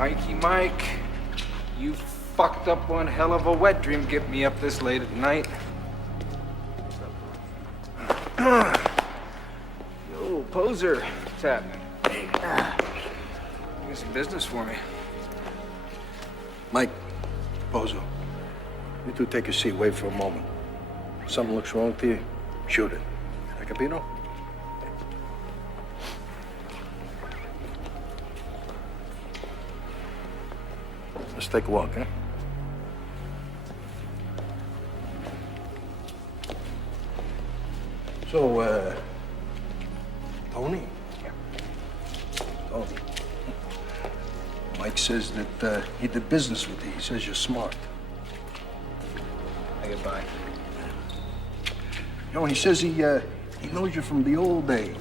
Mikey Mike, you fucked up one hell of a wet dream getting me up this late at night. Yo, poser, what's happening? You got some business for me. Mike, Bozo, you two take a seat, wait for a moment. If something looks wrong to you, shoot it. Capino? Let's take a walk, huh? So, Tony? Yeah. Tony. Mike says that he did business with you. He says you're smart. I get by. You know, he says he knows you from the old days.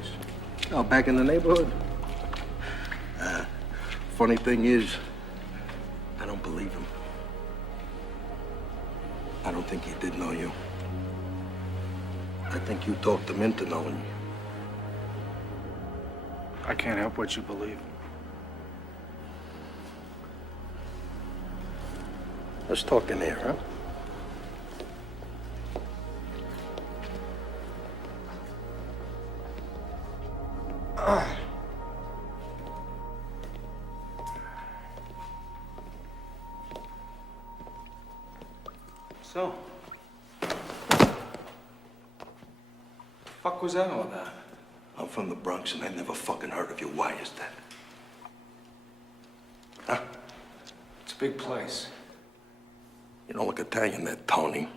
You know, back in the neighborhood. Funny thing is, I don't believe him. I don't think he did know you. I think you talked him into knowing you. I can't help what you believe. Let's talk in here, huh? So, fuck was that all about? I'm from the Bronx and I never fucking heard of you. Why is that? Huh? It's a big place. You don't look Italian there, Tony.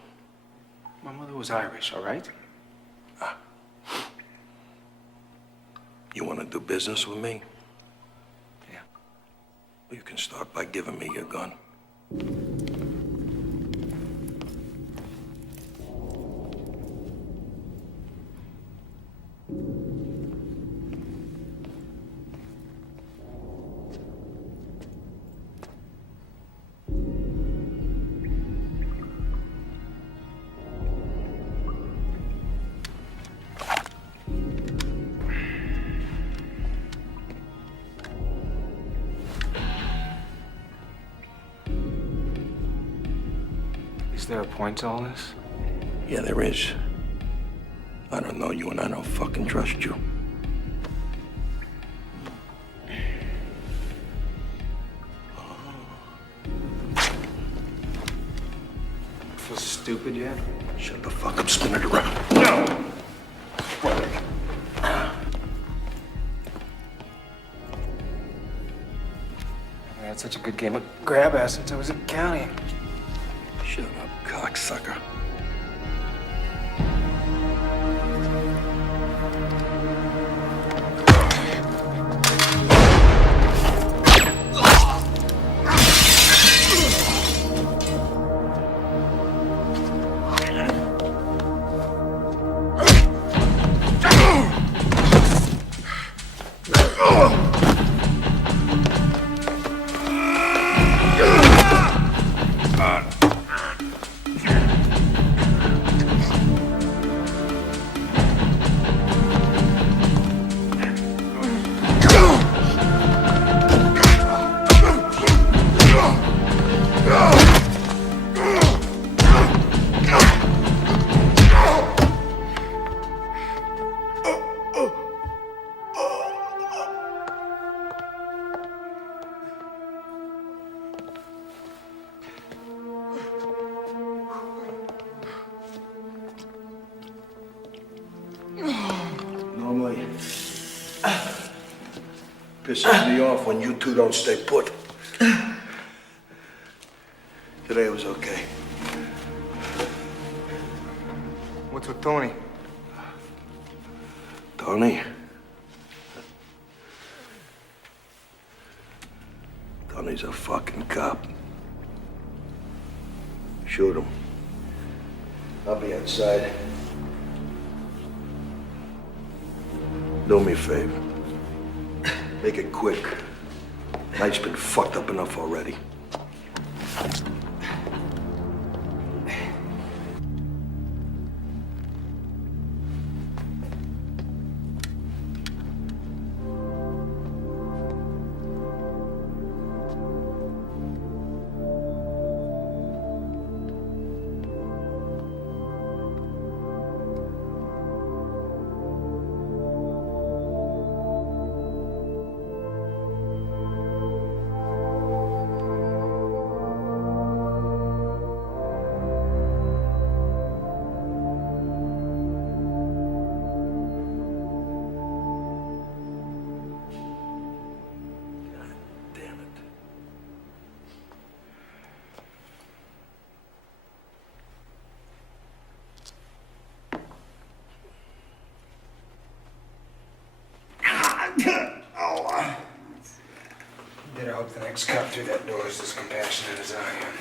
My mother was Irish, all right? You want to do business with me? Yeah. Well, you can start by giving me your gun. Is there a point to all this? Yeah, there is. I don't know you and I don't fucking trust you. Feel stupid yet? Shut the fuck up, spin it around. No! I had such a good game of grab ass since I was in county. Shut up, cocksucker. Normally, pisses me off when you two don't stay put. Today was okay. What's with Tony? Tony? Tony's a fucking cop. Shoot him. I'll be outside. Do me a favor. Make it quick. Night's been fucked up enough already. Better hope the next cop through that door is as compassionate as I am.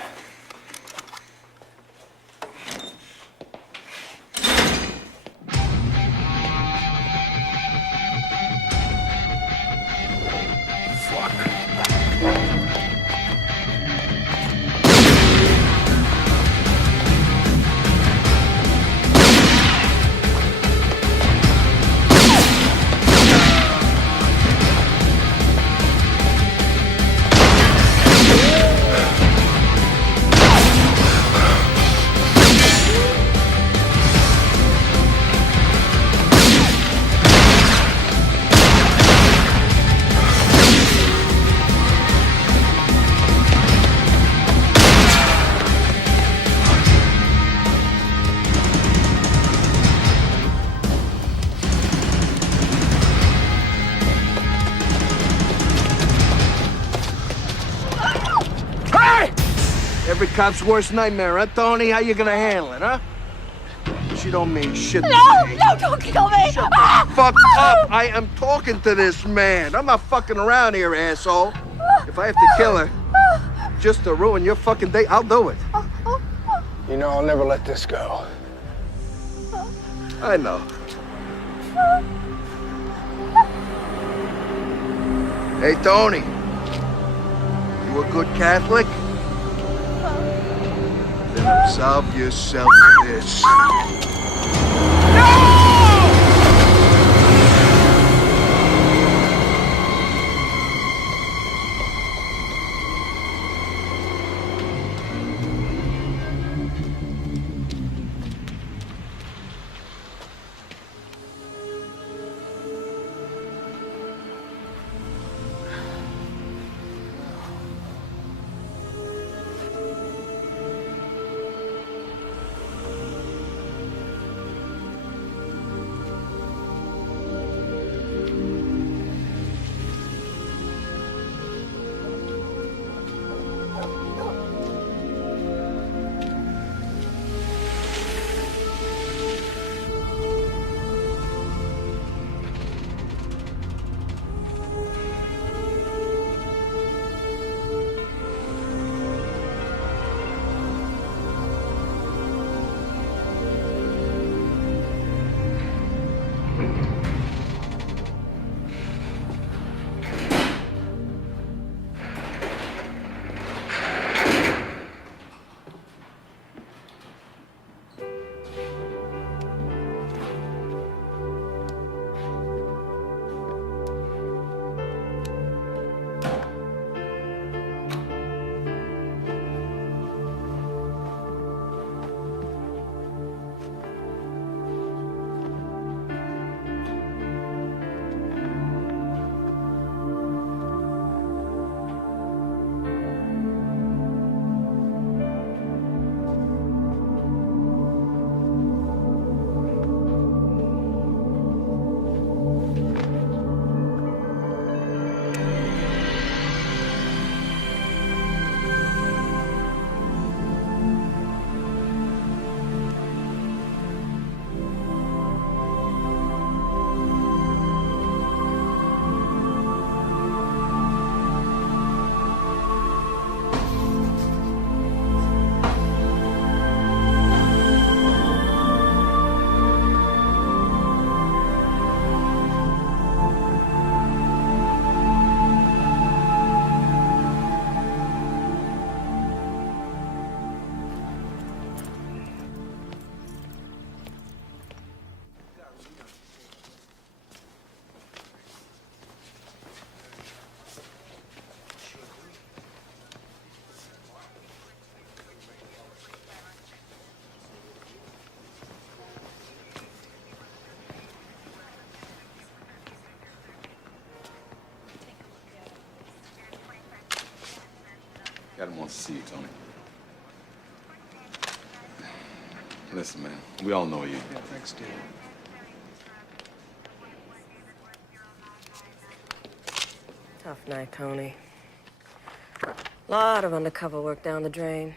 Every cop's worst nightmare, huh, Tony? How you gonna handle it, huh? She don't mean shit to me. No, don't kill me! Shut the fuck up! I am talking to this man. I'm not fucking around here, asshole. If I have to kill her just to ruin your fucking day, I'll do it. You know I'll never let this go. I know. Hey, Tony. You a good Catholic? Then absolve yourself of this. Adam wants to see you, Tony. Listen, man, we all know you. Yeah, thanks, Dave. Tough night, Tony. Lot of undercover work down the drain.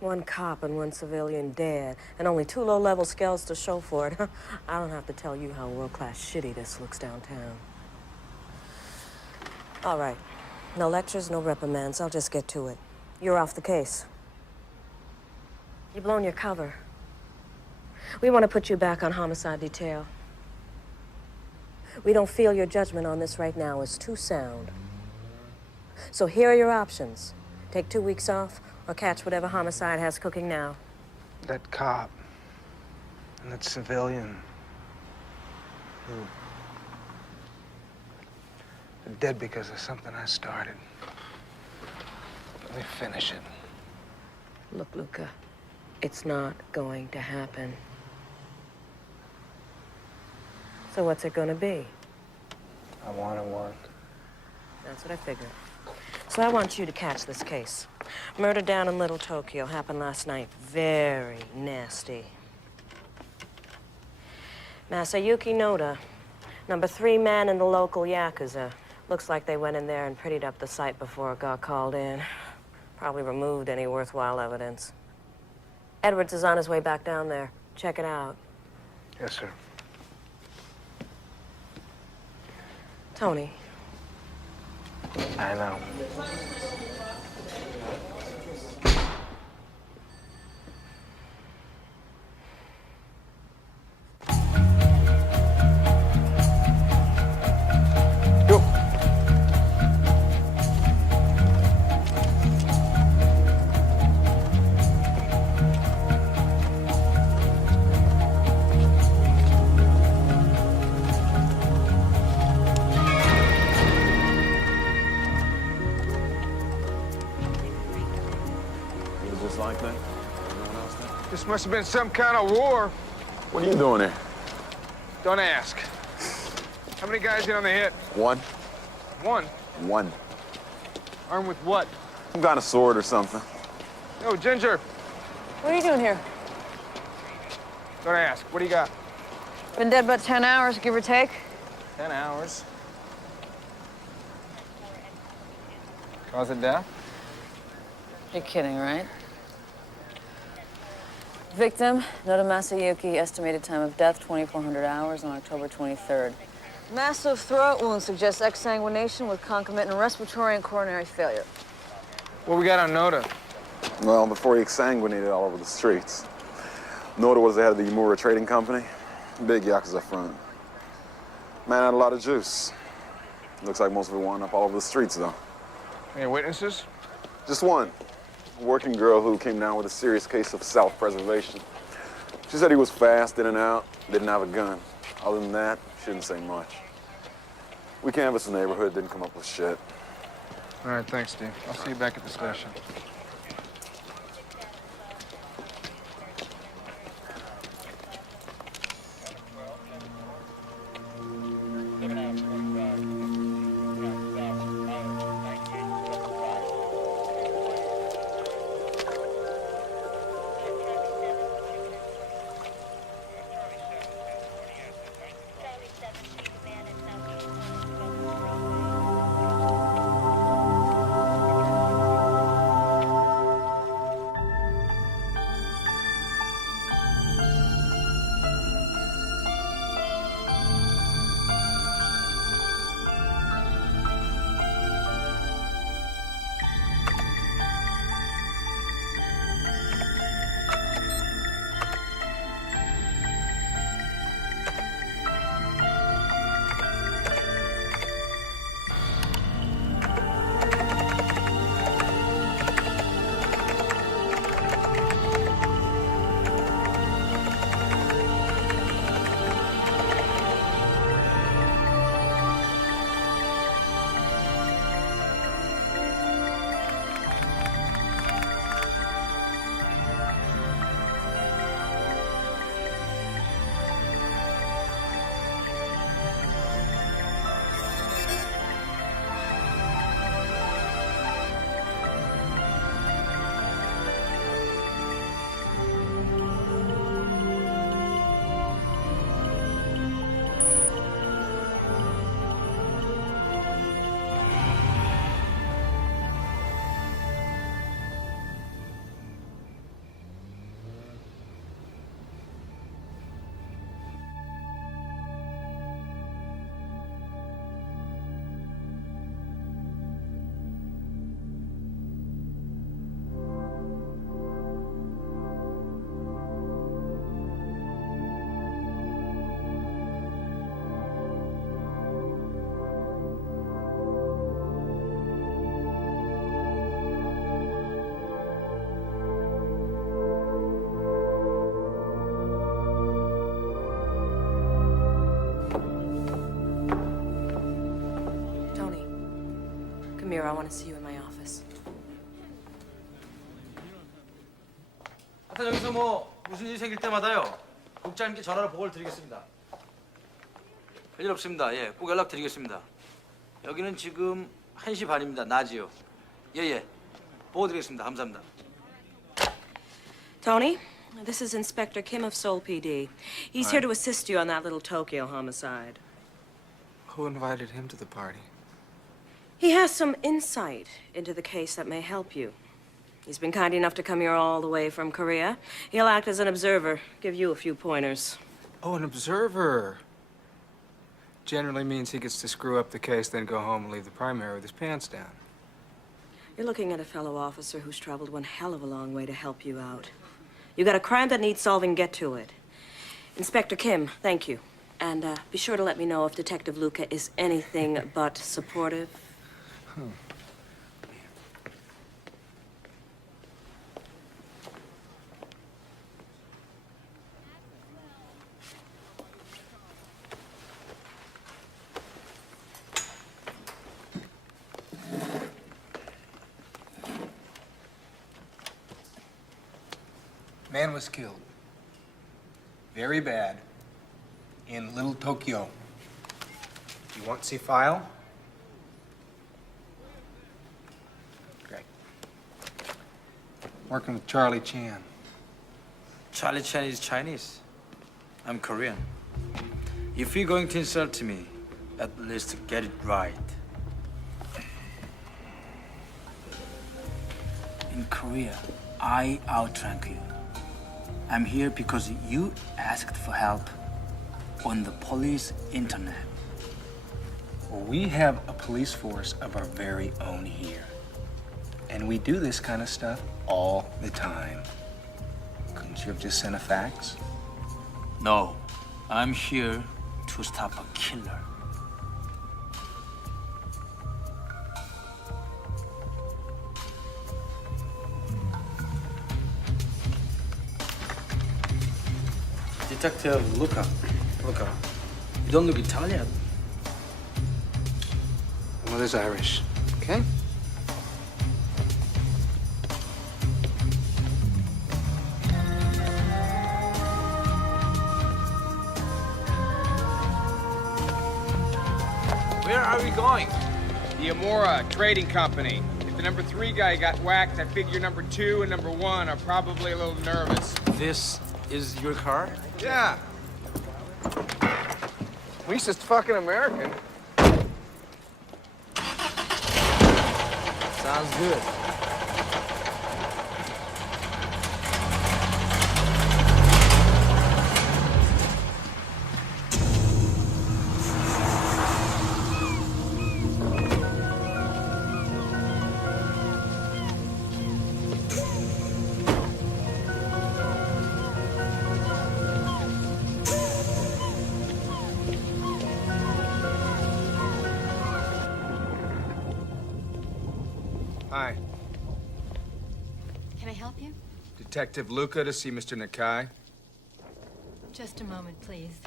One cop and one civilian dead, and only 2 low-level scales to show for it. I don't have to tell you how world-class shitty this looks downtown. All right, No lectures, no reprimands. I'll just get to it. You're off the case. You've blown your cover. We want to put you back on homicide detail. We don't feel your judgment on this right now is too sound. So here are your options. Take 2 weeks off or catch whatever homicide has cooking now. That cop and that civilian. They're dead because of something I started. Let me finish it. Look, Luca, it's not going to happen. So what's it gonna be? I want to work. That's what I figured. So I want you to catch this case. Murder down in Little Tokyo happened last night. Very nasty. Masayuki Noda, number 3 man in the local Yakuza. Looks like they went in there and prettied up the site before it got called in. Probably removed any worthwhile evidence. Edwards is on his way back down there. Check it out. Yes, sir. Tony. I know. Go. Just like that? Everyone else there? This must have been some kind of war. What are you doing here? Don't ask. How many guys get on the hit? One? One. One. Armed with what? Some kind of sword or something. Yo, Ginger. What are you doing here? Don't ask. What do you got? Been dead about 10 hours, give or take. 10 hours. Cause of death? You're kidding, right? Victim, Noda Masayuki, estimated time of death, 2,400 hours on October 23rd. Massive throat wound suggests exsanguination with concomitant respiratory and coronary failure. What we got on Noda? Well, before he exsanguinated all over the streets. Noda was the head of the Yamura Trading Company. Big Yakuza front. Man had a lot of juice. Looks like most of it wound up all over the streets, though. Any witnesses? Just one. A working girl who came down with a serious case of self-preservation. She said he was fast in and out, didn't have a gun. Other than that, she didn't say much. We canvassed the neighborhood, didn't come up with shit. All right, thanks, Steve. I'll see you back at the station. Come here, I want to see you in my office. 하여튼 여기서 뭐 무슨 일이 생길 때마다요. 국장님께 전화로 보고를 드리겠습니다. 별일 없습니다. 예, 꼭 연락드리겠습니다. 여기는 지금 1시 반입니다. 낮이요. 예. 보고 드리겠습니다. 감사합니다. Tony, this is Inspector Kim of Seoul PD. He's here to assist you on that little Tokyo homicide. Who invited him to the party? He has some insight into the case that may help you. He's been kind enough to come here all the way from Korea. He'll act as an observer, give you a few pointers. Oh, an observer. Generally means he gets to screw up the case, then go home and leave the primary with his pants down. You're looking at a fellow officer who's traveled one hell of a long way to help you out. You got a crime that needs solving, get to it. Inspector Kim, thank you. And be sure to let me know if Detective Luca is anything but supportive. Man was killed. Very bad. In Little Tokyo. Do you want to see file? Great. Working with Charlie Chan. Charlie Chan is Chinese. I'm Korean. If you're going to insult me, at least get it right. In Korea, I outrank you. I'm here because you asked for help on the police internet. Well, we have a police force of our very own here. And we do this kind of stuff all the time. Couldn't you have just sent a fax? No, I'm here to stop a killer. Detective Luca. You don't look Italian. My mother's Irish. Okay? Where are we going? The Amora Trading Company. If the number 3 guy got whacked, I figure number 2 and number 1 are probably a little nervous. This is your car? Yeah. He's just fucking American. Sounds good. Hi. Can I help you? Detective Luca to see Mr. Nakai. Just a moment, please.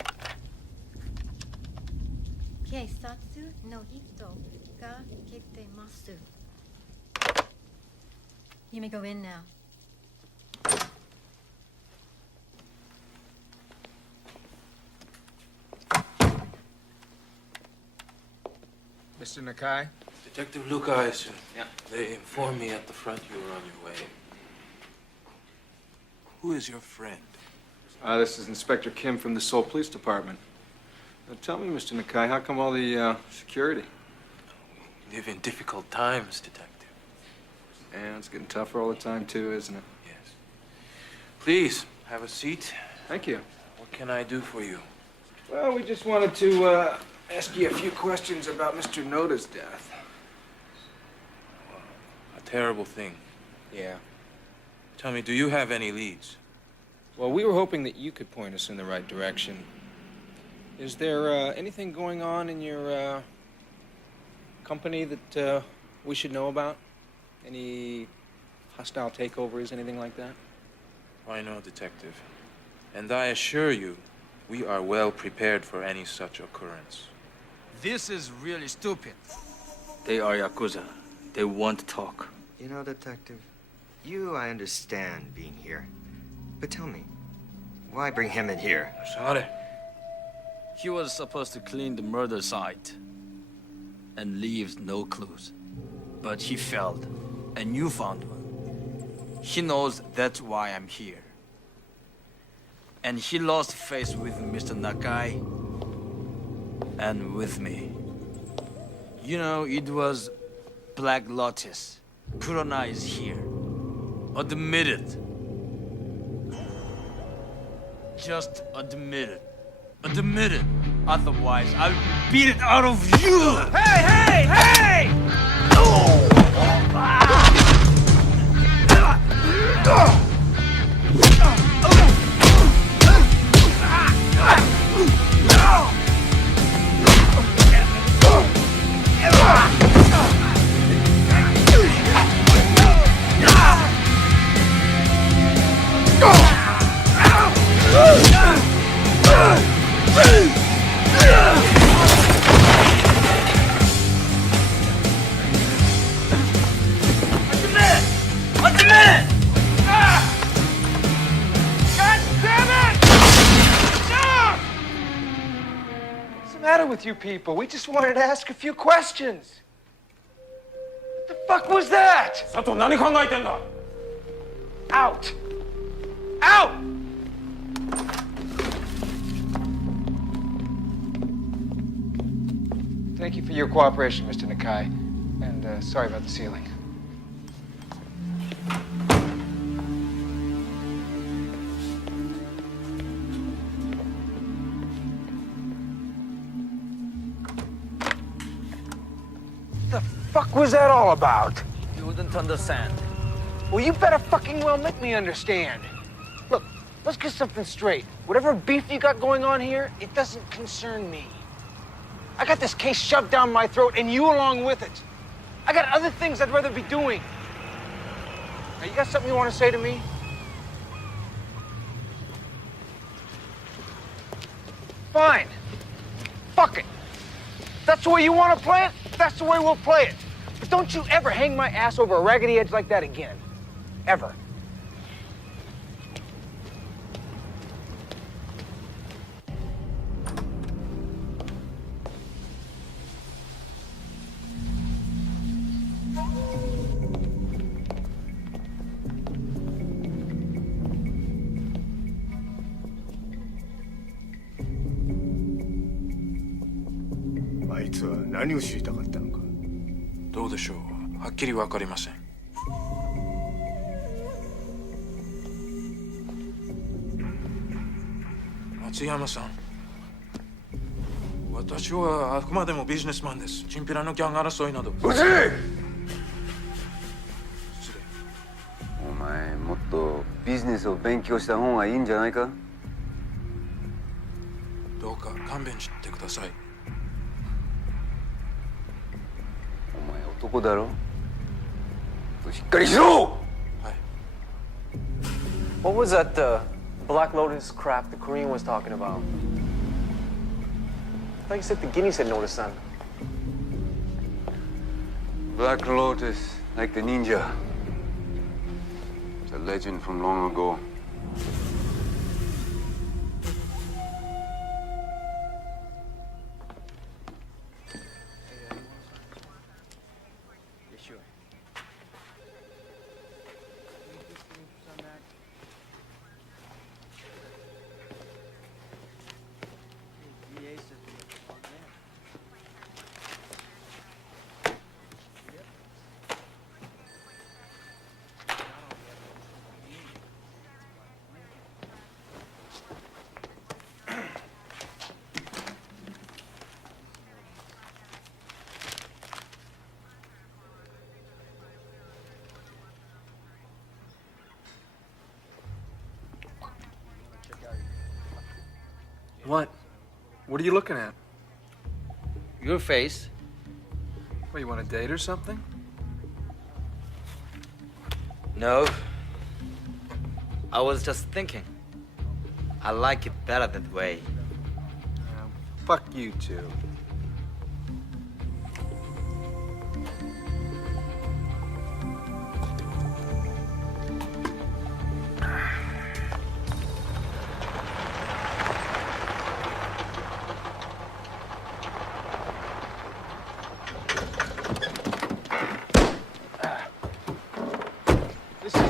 Keisatsu no hito ga kitemasu. You may go in now. Mr. Nakai? Detective Luca, I assume. Yeah. They informed me at the front you were on your way. Who is your friend? This is Inspector Kim from the Seoul Police Department. Now, tell me, Mr. Nakai, how come all the security? We live in difficult times, Detective. Yeah, it's getting tougher all the time, too, isn't it? Yes. Please, have a seat. Thank you. What can I do for you? Well, we just wanted to ask you a few questions about Mr. Noda's death. A terrible thing. Yeah. Tell me, do you have any leads? Well, we were hoping that you could point us in the right direction. Is there anything going on in your company that we should know about? Any hostile takeovers, anything like that? Why no, Detective. And I assure you, we are well prepared for any such occurrence. This is really stupid. They are Yakuza. They want to talk. You know, Detective, I understand being here. But tell me, why bring him in here? Sorry. He was supposed to clean the murder site and leave no clues. But he failed, and you found one. He knows that's why I'm here. And he lost face with Mr. Nakai and with me. You know, it was Black Lotus. Purana is here. Admit it. Just admit it. Admit it. Otherwise, I'll beat it out of you! Hey, hey, hey! What's the matter with you people? We just wanted to ask a few questions. What the fuck was that? Sato, 何考えてんだ? Out! Out! Thank you for your cooperation, Mr. Nakai. And sorry about the ceiling. What the fuck was that all about? You wouldn't understand. Well, you better fucking well make me understand. Look, let's get something straight. Whatever beef you got going on here, it doesn't concern me. I got this case shoved down my throat, and you along with it. I got other things I'd rather be doing. Now, you got something you want to say to me? Fine. Fuck it. That's the way you want to play it, that's the way we'll play it. But don't you ever hang my ass over a raggedy edge like that again. Ever. What do you want? どうでしょう。はっきりわかりません。松山さん。私はあくまでもビジネスマンです。チンピラのギャン争いなど。うるせえ！失礼。お前もっとビジネスを勉強した方がいいんじゃないか？どうか勘弁してください。お前男だろ？しっかりしろ！ What was that Black Lotus crap the Korean was talking about? I thought you said the Guineas had noticed them. Black Lotus, like the ninja. It's a legend from long ago. What? What are you looking at? Your face. What, you want to date or something? No. I was just thinking. I like it better that way. Fuck you two.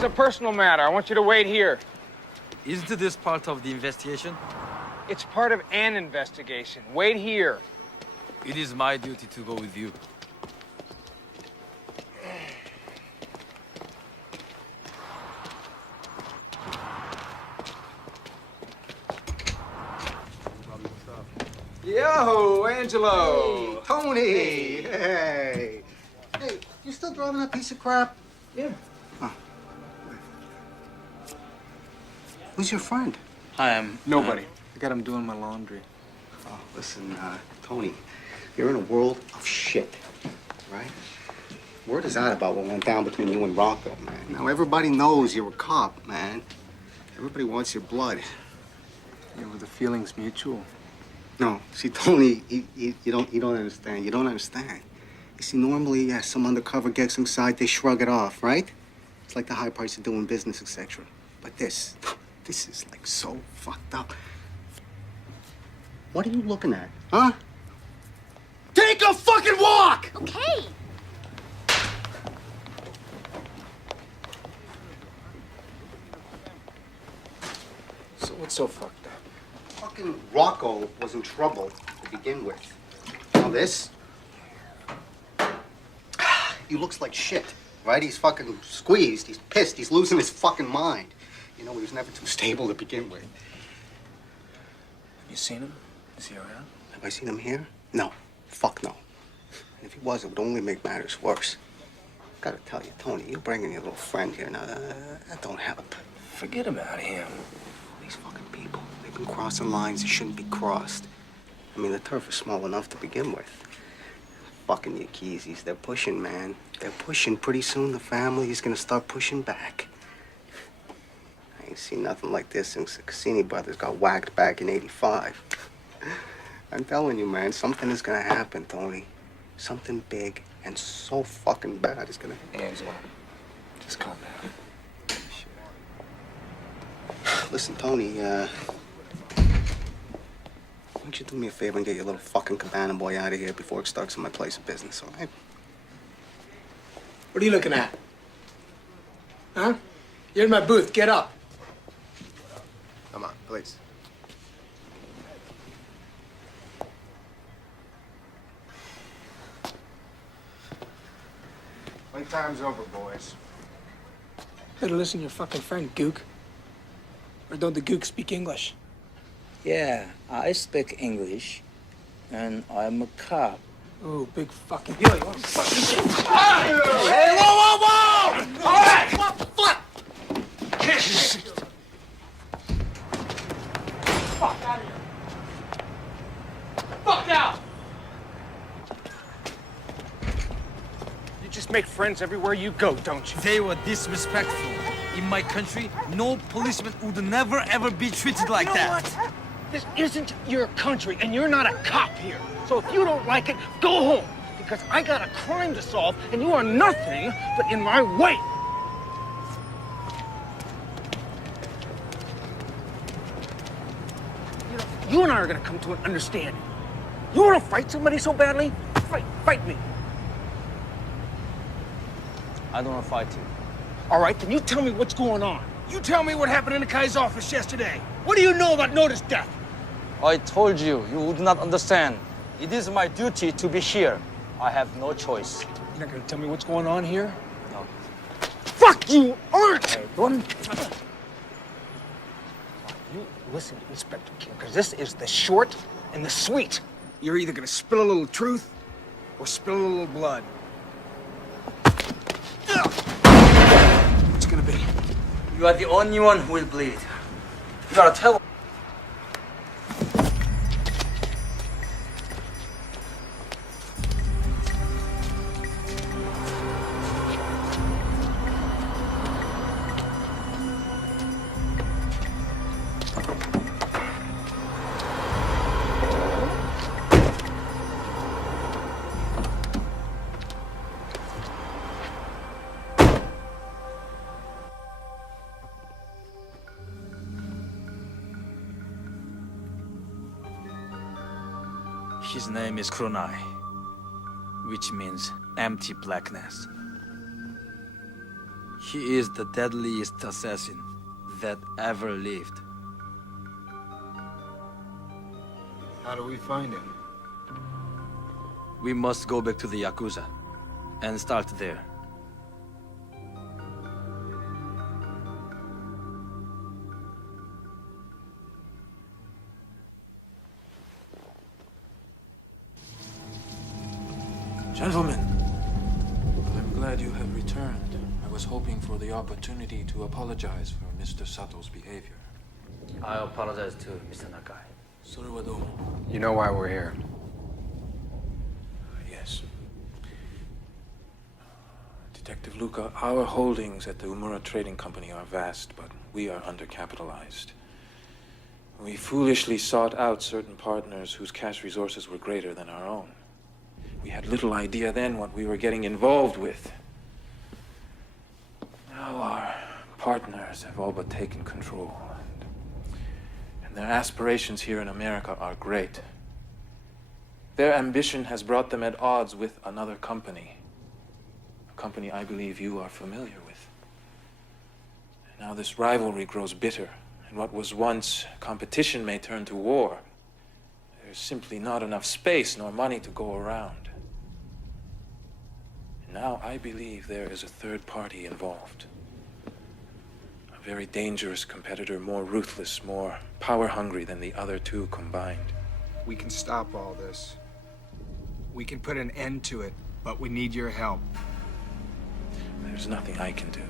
a personal matter. I want you to wait here. Isn't this part of the investigation? It's part of an investigation. Wait here. It is my duty to go with you. Yo, Angelo. Hey, Tony. Hey. Hey, you still driving that piece of crap? Yeah. Huh. Who's your friend? Hi, I'm... Nobody. I got him doing my laundry. Oh, listen, Tony, you're in a world of shit, right? Word is out about what went down between you and Rocco, man. Now everybody knows you're a cop, man. Everybody wants your blood. Yeah, well, the feeling's mutual. No, see, Tony, you don't understand. You don't understand. You see, normally, yeah, some undercover gets inside, they shrug it off, right? It's like the high price of doing business, etc. But this is like so fucked up. What are you looking at, huh? Take a fucking walk! Okay. So what's so fucked up? Fucking Rocco was in trouble to begin with. Now this, he looks like shit, right? He's fucking squeezed, he's pissed, he's losing his fucking mind. You know, he was never too stable to begin with. You seen him? Is he around? Have I seen him here? No. Fuck no. And if he was, it would only make matters worse. Gotta tell you, Tony, you're bringing your little friend here. Now, that don't help. Forget about him. These fucking people, they've been crossing lines that shouldn't be crossed. I mean, the turf is small enough to begin with. Fucking Yakizis, they're pushing, man. They're pushing. Pretty soon, the family is gonna start pushing back. I ain't seen nothing like this since the Cassini brothers got whacked back in '85. I'm telling you, man, something is gonna happen, Tony. Something big and so fucking bad is gonna happen. Angelo, just calm down. Listen, Tony, why don't you do me a favor and get your little fucking cabana boy out of here before it starts in my place of business, all right? What are you looking at? Huh? You're in my booth. Get up. Come on, please. Playtime's over, boys. Better listen to your fucking friend, Gook. Or don't the Gook speak English? Yeah, I speak English, and I'm a cop. Ooh, big fucking deal. You want to fucking... Hey, whoa, whoa, whoa! All right! What the fuck? Fuck out of here. Fuck out! You just make friends everywhere you go, don't you? They were disrespectful. In my country, no policeman would never ever be treated like that. What? This isn't your country, and you're not a cop here. So if you don't like it, go home. Because I got a crime to solve, and you are nothing but in my way. You know, you and I are gonna come to an understanding. You wanna fight somebody so badly? Fight me. I don't want to fight you. All right, then you tell me what's going on. You tell me what happened in the guy's office yesterday. What do you know about Noda's death? I told you, you would not understand. It is my duty to be here. I have no choice. You're not gonna tell me what's going on here? No. Fuck you, aren't! You listen, Inspector King, because this is the short and the sweet. You're either gonna spill a little truth or spill a little blood. What's it gonna be? You are the only one who will bleed. You gotta tell. His name is Kronai, which means empty blackness. He is the deadliest assassin that ever lived. How do we find him? We must go back to the Yakuza and start there. Gentlemen, I'm glad you have returned. I was hoping for the opportunity to apologize for Mr. Sato's behavior. I apologize to Mr. Nakai. You know why we're here. Yes. Detective Luca, our holdings at the Umura Trading Company are vast, but we are undercapitalized. We foolishly sought out certain partners whose cash resources were greater than our own. We had little idea then what we were getting involved with. Now our partners have all but taken control, and their aspirations here in America are great. Their ambition has brought them at odds with another company, a company I believe you are familiar with. And now this rivalry grows bitter, and what was once competition may turn to war. There's simply not enough space nor money to go around. Now I believe there is a third party involved. A very dangerous competitor, more ruthless, more power-hungry than the other two combined. We can stop all this. We can put an end to it, but we need your help. There's nothing I can do.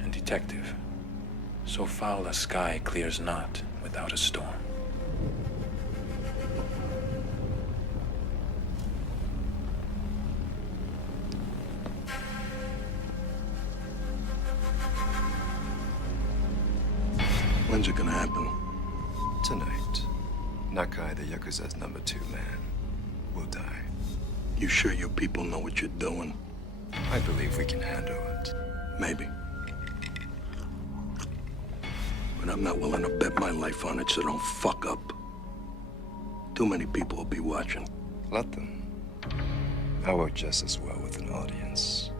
And Detective, so foul a sky clears not without a storm. When's it gonna happen? Tonight, Nakai, the Yakuza's number 2 man, will die. You sure your people know what you're doing? I believe we can handle it. Maybe. But I'm not willing to bet my life on it, so don't fuck up. Too many people will be watching. Let them. I work just as well with an audience.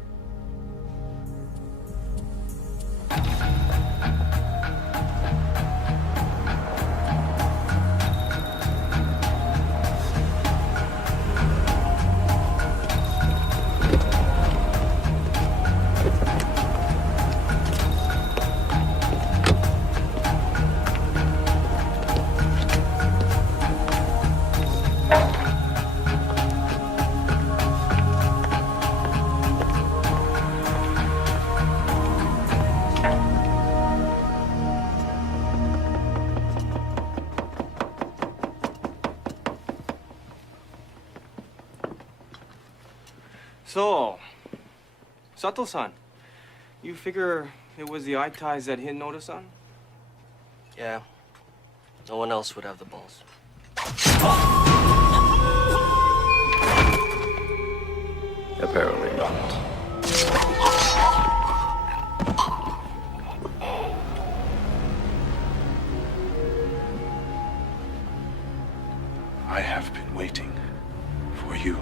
So, Sato-san, you figure it was the eye ties that hit Noda-san? Yeah. No one else would have the balls. Apparently not. I have been waiting for you.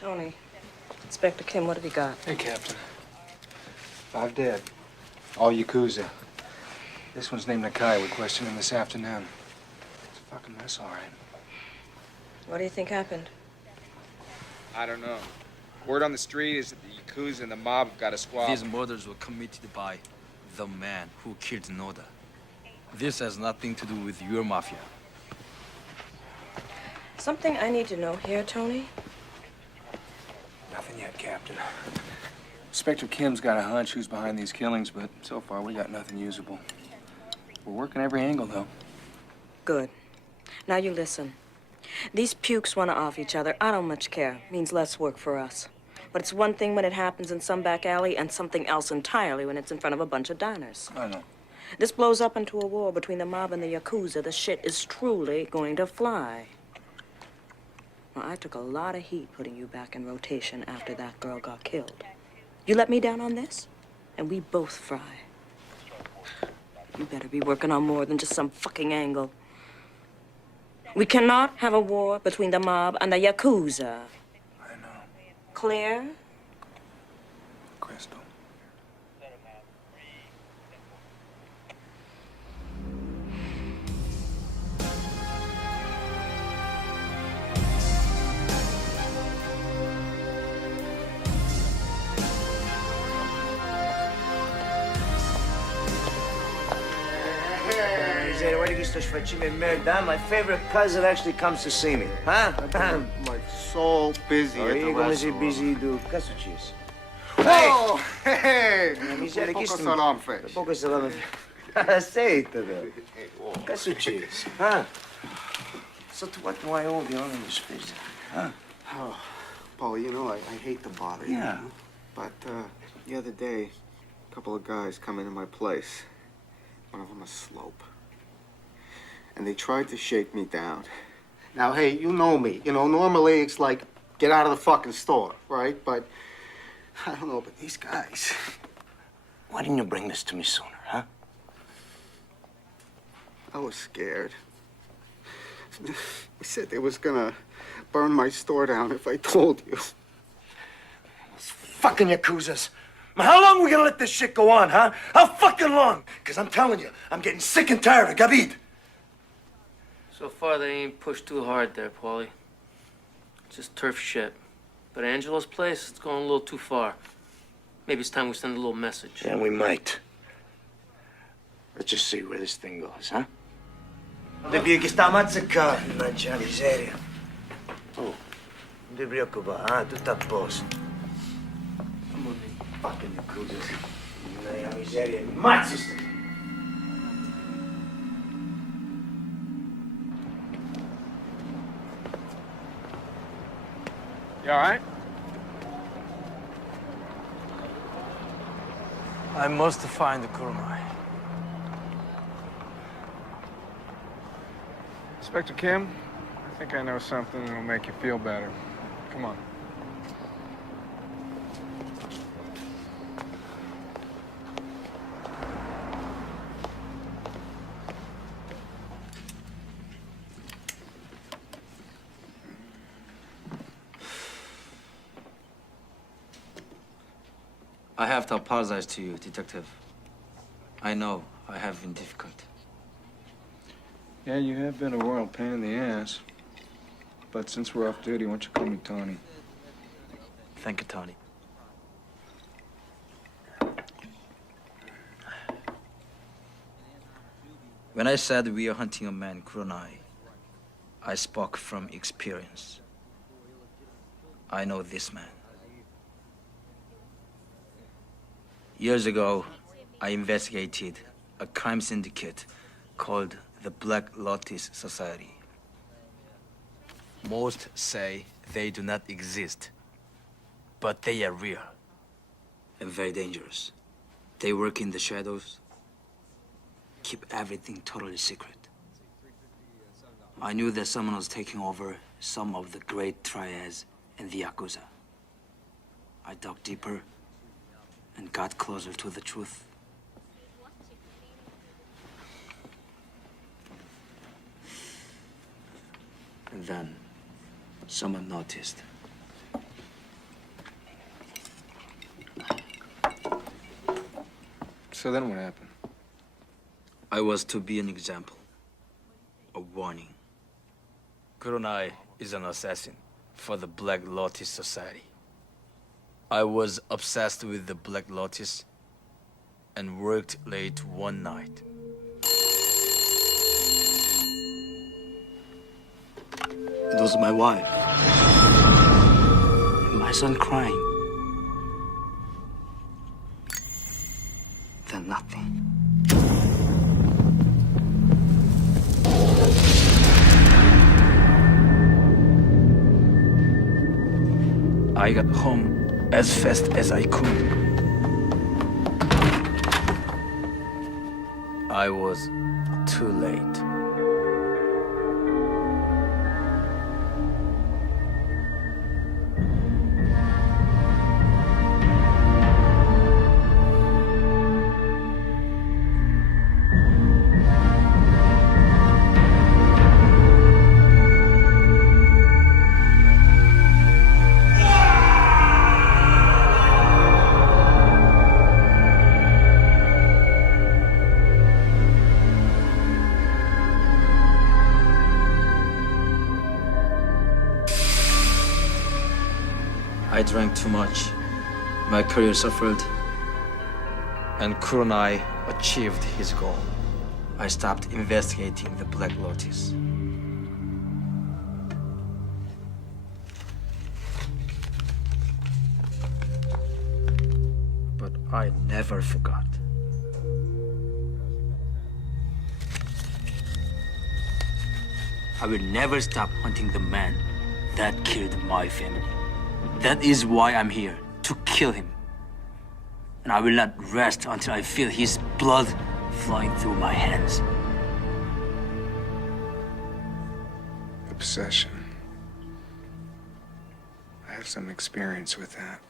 Tony, Inspector Kim, what have you got? Hey, Captain. 5 dead. All Yakuza. This one's named Nakai. We questioned him this afternoon. It's a fucking mess, all right. What do you think happened? I don't know. Word on the street is that the Yakuza and the mob have got a squad. These murders were committed by the man who killed Noda. This has nothing to do with your mafia. Something I need to know here, Tony? Nothing yet, Captain. Inspector Kim's got a hunch who's behind these killings, but so far we got nothing usable. We're working every angle, though. Good. Now you listen. These pukes want to off each other. I don't much care. Means less work for us. But it's one thing when it happens in some back alley and something else entirely when it's in front of a bunch of diners. I know. This blows up into a war between the mob and the Yakuza. The shit is truly going to fly. Well, I took a lot of heat putting you back in rotation after that girl got killed. You let me down on this, and we both fry. You better be working on more than just some fucking angle. We cannot have a war between the mob and the Yakuza. I know. Clear? Crystal. My favorite cousin actually comes to see me. Huh? I'm like so busy at the restaurant. busy do casuchis. Oh, hey! Miseria, Un chi poco sto- salamfesh. Poco salame. Aceita, casuchis. Huh? So to what do I owe the honor this visit? Huh? Oh, Paul, you know, I hate to bother you. Yeah. But the other day, a couple of guys come into my place. One of them a slope. And they tried to shake me down. Now, hey, you know me. You know, normally it's like, get out of the fucking store, right? But, I don't know, but these guys... Why didn't you bring this to me sooner, huh? I was scared. They said they was gonna burn my store down if I told you. Fucking Yakuzas. How long are we gonna let this shit go on, huh? How fucking long? Because I'm telling you, I'm getting sick and tired of Gabid. So far, they ain't pushed too hard there, Paulie. Just turf shit. But Angelo's place, it's going a little too far. Maybe it's time we send a little message. Yeah, we might. Let's just see where this thing goes, huh? Devi che sta ammazzacando, mannaggia la miseria. Oh, non ti preoccupare, tutto a posto. Fucking Yakuzas. La miseria, ammazza sta. You all right? I must find the Kurumai. Inspector Kim, I think I know something that'll make you feel better. Come on. I have to apologize to you, Detective. I know I have been difficult. Yeah, you have been a royal pain in the ass. But since we're off duty, why don't you call me Tony? Thank you, Tony. When I said we are hunting a man, Kuronai, I spoke from experience. I know this man. Years ago, I investigated a crime syndicate called the Black Lotus Society. Most say they do not exist, but they are real and very dangerous. They work in the shadows, keep everything totally secret. I knew that someone was taking over some of the great triads in the Yakuza. I dug deeper and got closer to the truth. And then someone noticed. So then what happened? I was to be an example, a warning. Kuronai is an assassin for the Black Lotus Society. I was obsessed with the Black Lotus and worked late one night. It was my wife and my son crying. Then nothing. I got home as fast as I could. I was too late. I drank too much. My career suffered. And Kuronai achieved his goal. I stopped investigating the Black Lotus. But I never forgot. I will never stop hunting the man that killed my family. That is why I'm here, to kill him. And I will not rest until I feel his blood flowing through my hands. Obsession. I have some experience with that.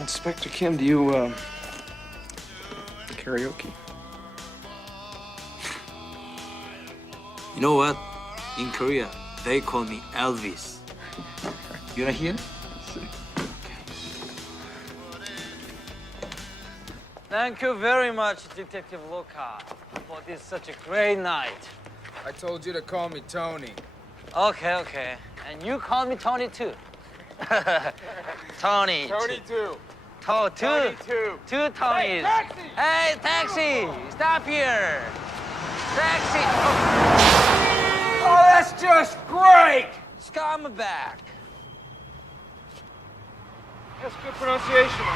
Inspector Kim, do you, karaoke? You know what? In Korea, they call me Elvis. You wanna hear? Thank you very much, Detective Luca, for this such a great night. I told you to call me Tony. Okay. And you call me Tony too. Tony. Tony too. Two. Tony too. Two Tonys. Hey, taxi! Hey, taxi! Stop here! Taxi! Oh, that's just great! Come back. That's good pronunciation.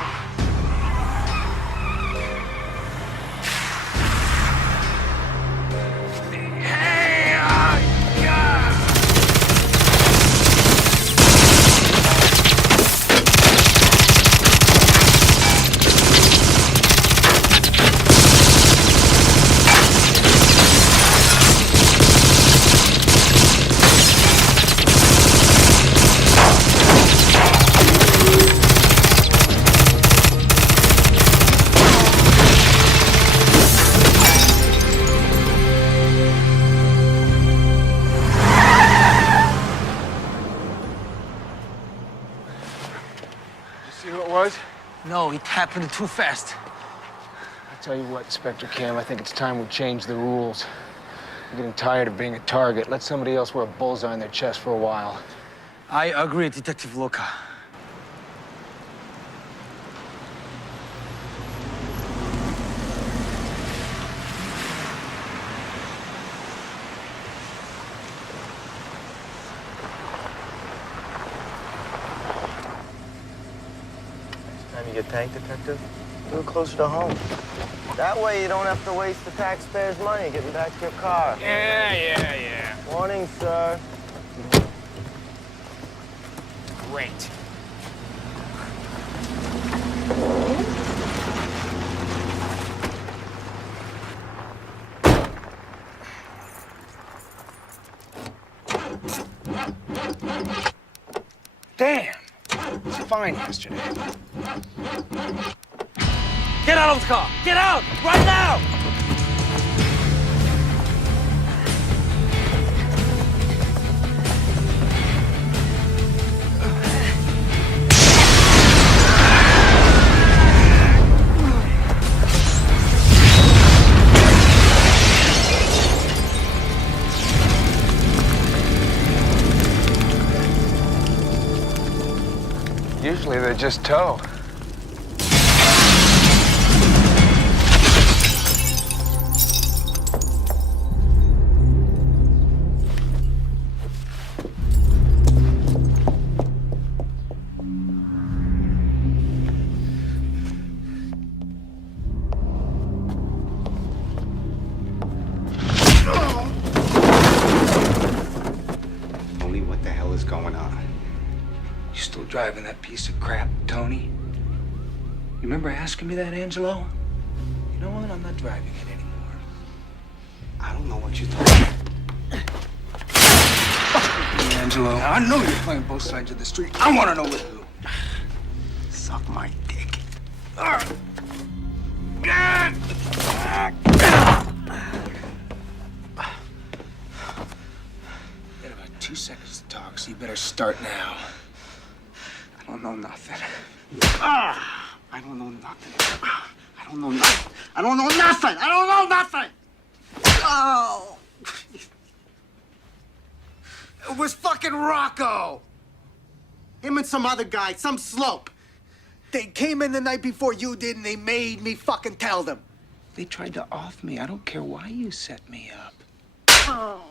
See who it was? No, it happened too fast. I'll tell you what, Inspector Kim, I think it's time we change the rules. I'm getting tired of being a target. Let somebody else wear a bullseye on their chest for a while. I agree, Detective Luca. Time you get tanked, Detective? A little closer to home. That way you don't have to waste the taxpayers' money getting back to your car. Yeah. Morning, sir. Great. Damn! It's fine yesterday. Get out of the car! Get out! Right now! Usually they just tow. going on. You still driving that piece of crap, Tony? You remember asking me that, Angelo? You know what? I'm not driving it anymore. I don't know what you're talking about. Angelo, I know you're playing both sides of the street. I want to know with who. Suck my dick. You got about 2 seconds to talk, so you better start now. I don't know nothing. I don't know nothing. I don't know nothing. I don't know nothing. I don't know nothing. Oh. It was fucking Rocco. Him and some other guy, some slope. They came in the night before you did, and they made me fucking tell them. They tried to off me. I don't care why you set me up. Oh.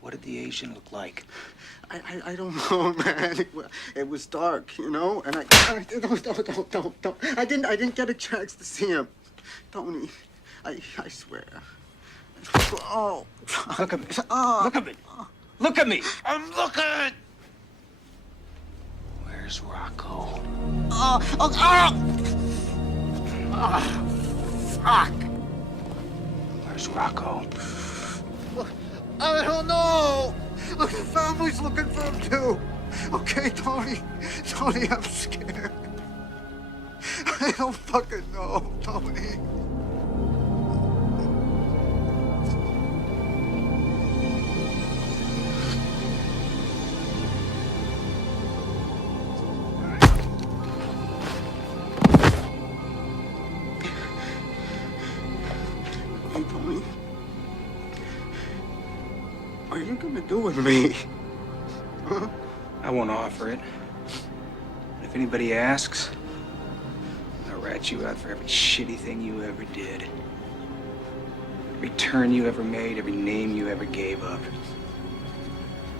What did the Asian look like? I don't know, man. It was dark, you know, and don't. I didn't get a chance to see him, Tony. I swear. Oh. Look at me. Look at me. Look at me. I'm looking. Where's Rocco? Fuck. Where's Rocco? I don't know. Look, the family's looking for him too. Okay, Tony. Tony, I'm scared. I don't fucking know, Tony. Hey, Tony. What are you gonna do with me? Huh? I won't offer it. If anybody asks, I'll rat you out for every shitty thing you ever did. Every turn you ever made, every name you ever gave up.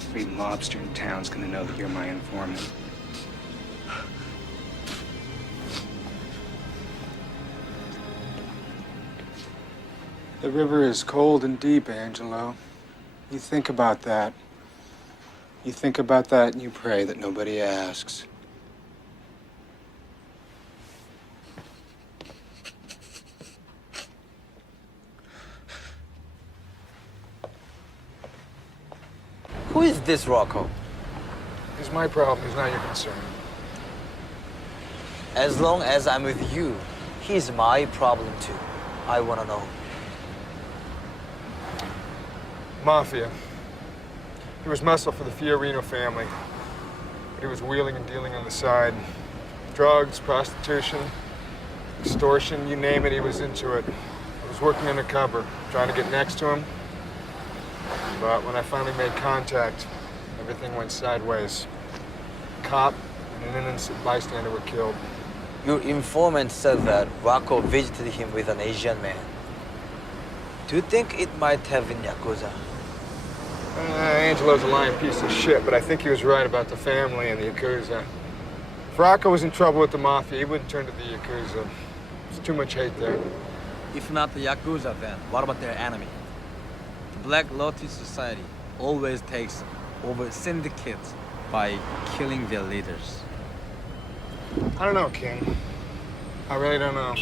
Every mobster in town's gonna know that you're my informant. The river is cold and deep, Angelo. You think about that. You think about that and you pray that nobody asks. Who is this Rocco? It's my problem. It's not your concern. As long as I'm with you, he's my problem too. I wanna know. Mafia. He was muscle for the Fiorino family. But he was wheeling and dealing on the side. Drugs, prostitution, extortion, you name it, he was into it. I was working undercover, trying to get next to him. But when I finally made contact, everything went sideways. A cop and an innocent bystander were killed. Your informant said that Rocco visited him with an Asian man. Do you think it might have been Yakuza? Angelo's a lying piece of shit, but I think he was right about the family and the Yakuza. If Rocco was in trouble with the Mafia, he wouldn't turn to the Yakuza. There's too much hate there. If not the Yakuza, then what about their enemy? The Black Lotus Society always takes over syndicates by killing their leaders. I don't know, King. I really don't know.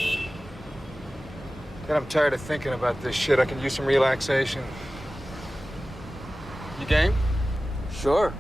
God, I'm tired of thinking about this shit. I could use some relaxation. You game? Sure.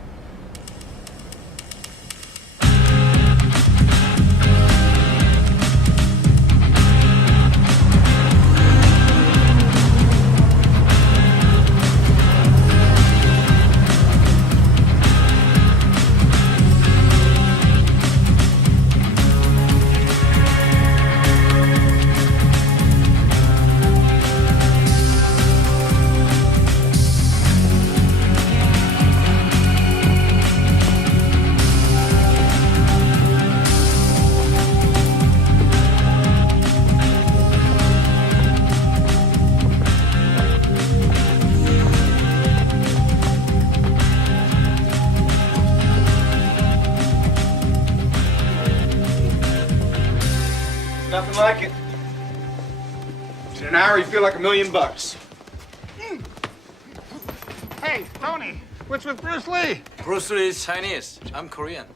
Nothing like it. In an hour, you feel like $1 million. Hey, Tony, what's with Bruce Lee? Bruce Lee is Chinese. I'm Korean.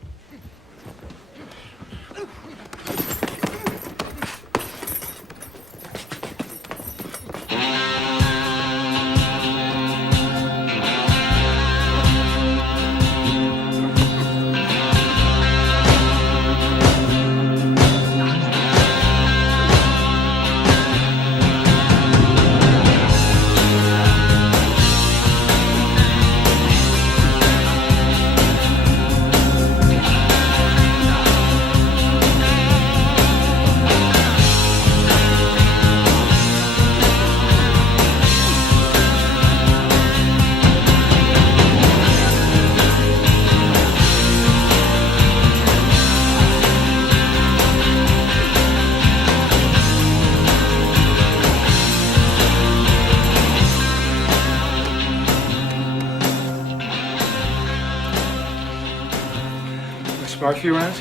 Spark a few rounds?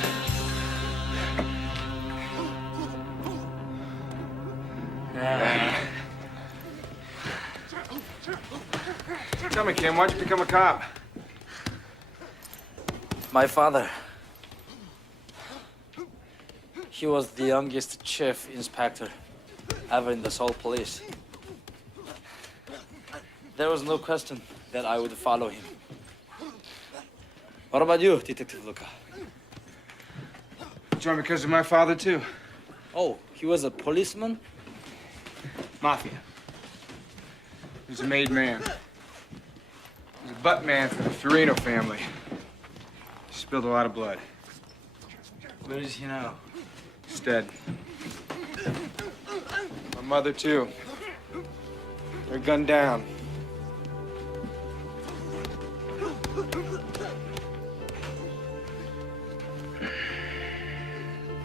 Tell me, Kim, why'd you become a cop? My father. He was the youngest chief inspector ever in the Seoul police. There was no question that I would follow him. What about you, Detective Luca? Joined because of my father, too. Oh, he was a policeman? Mafia. He was a made man. He was a butt man for the Fiorino family. He spilled a lot of blood. Where is he now? He's dead. My mother, too. They're gunned down.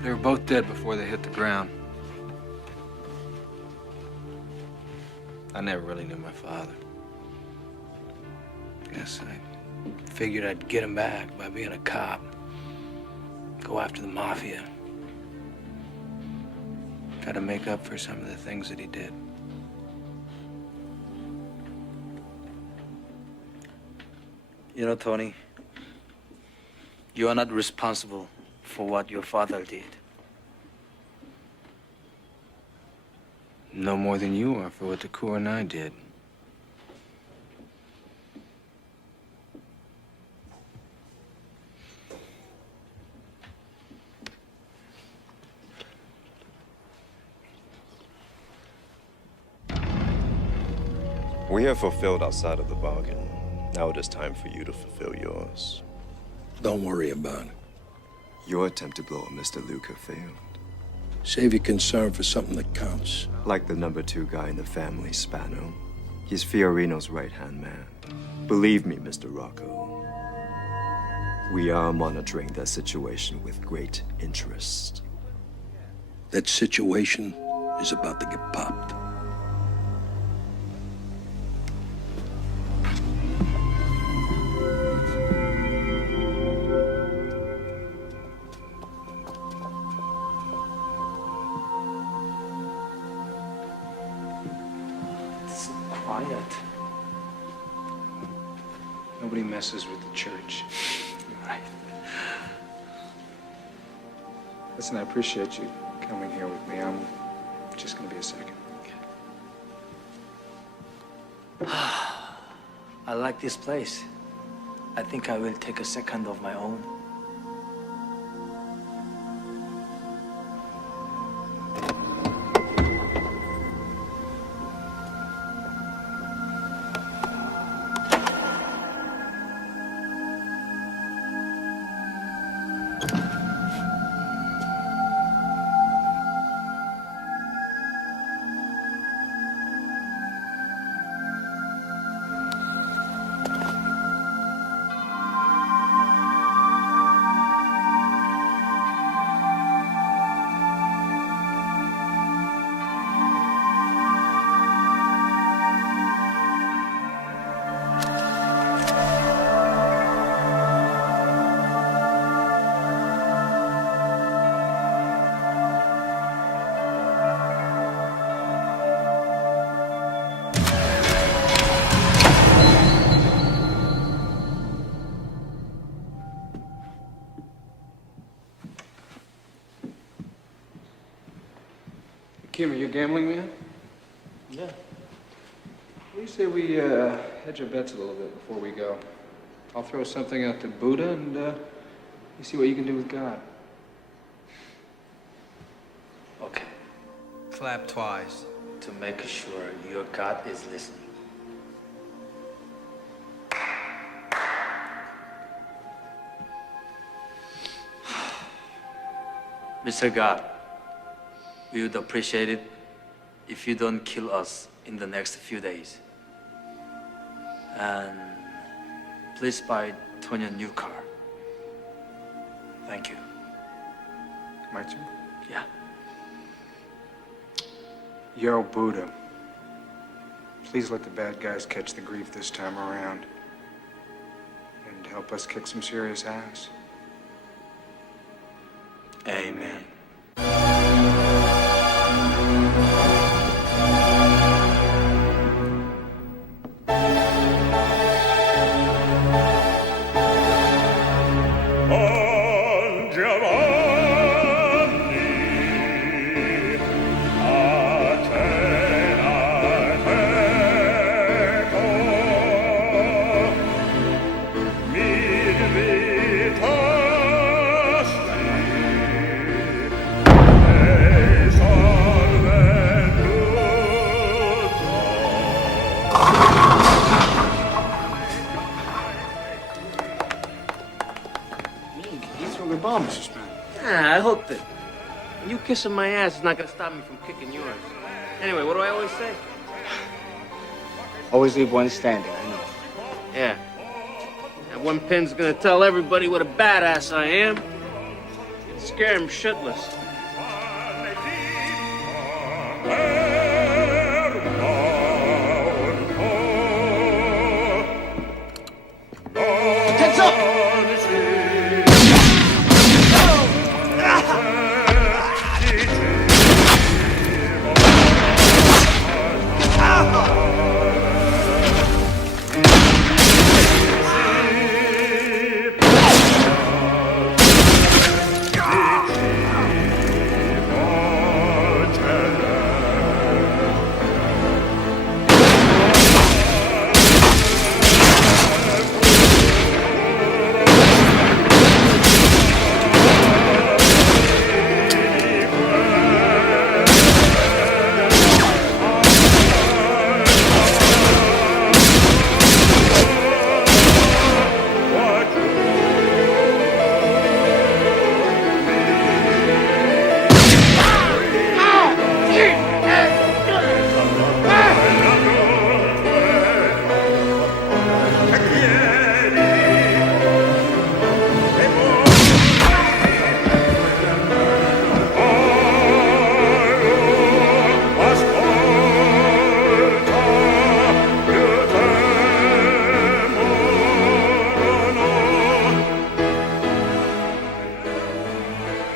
They were both dead before they hit the ground. I never really knew my father. Guess I figured I'd get him back by being a cop. Go after the mafia. Try to make up for some of the things that he did. You know, Tony, you are not responsible for what your father did. No more than you are for what the Corps and I did. We have fulfilled our side of the bargain. Now it is time for you to fulfill yours. Don't worry about it. Your attempt to blow up Mr. Luca failed. Save your concern for something that counts. Like the number 2 guy in the family, Spano. He's Fiorino's right-hand man. Believe me, Mr. Rocco. We are monitoring that situation with great interest. That situation is about to get popped. Quiet. Nobody messes with the church. Right. Listen, I appreciate you coming here with me. I'm just gonna be a second. I like this place. I think I will take a second of my own. Kim, are you a gambling man? Yeah. What do you say we hedge our bets a little bit before we go? I'll throw something out to Buddha and you see what you can do with God. Okay. Clap twice. To make sure your God is listening. Mr. God, we would appreciate it if you don't kill us in the next few days. And please buy Tony a new car. Thank you. My turn? Yeah. Yo, Buddha. Please let the bad guys catch the grief this time around. And help us kick some serious ass. Amen. I hooked it. And you kissing my ass is not gonna stop me from kicking yours. Anyway, what do I always say? Always leave one standing, I know. Yeah. That one pin's gonna tell everybody what a badass I am. Scare him shitless. Heads up!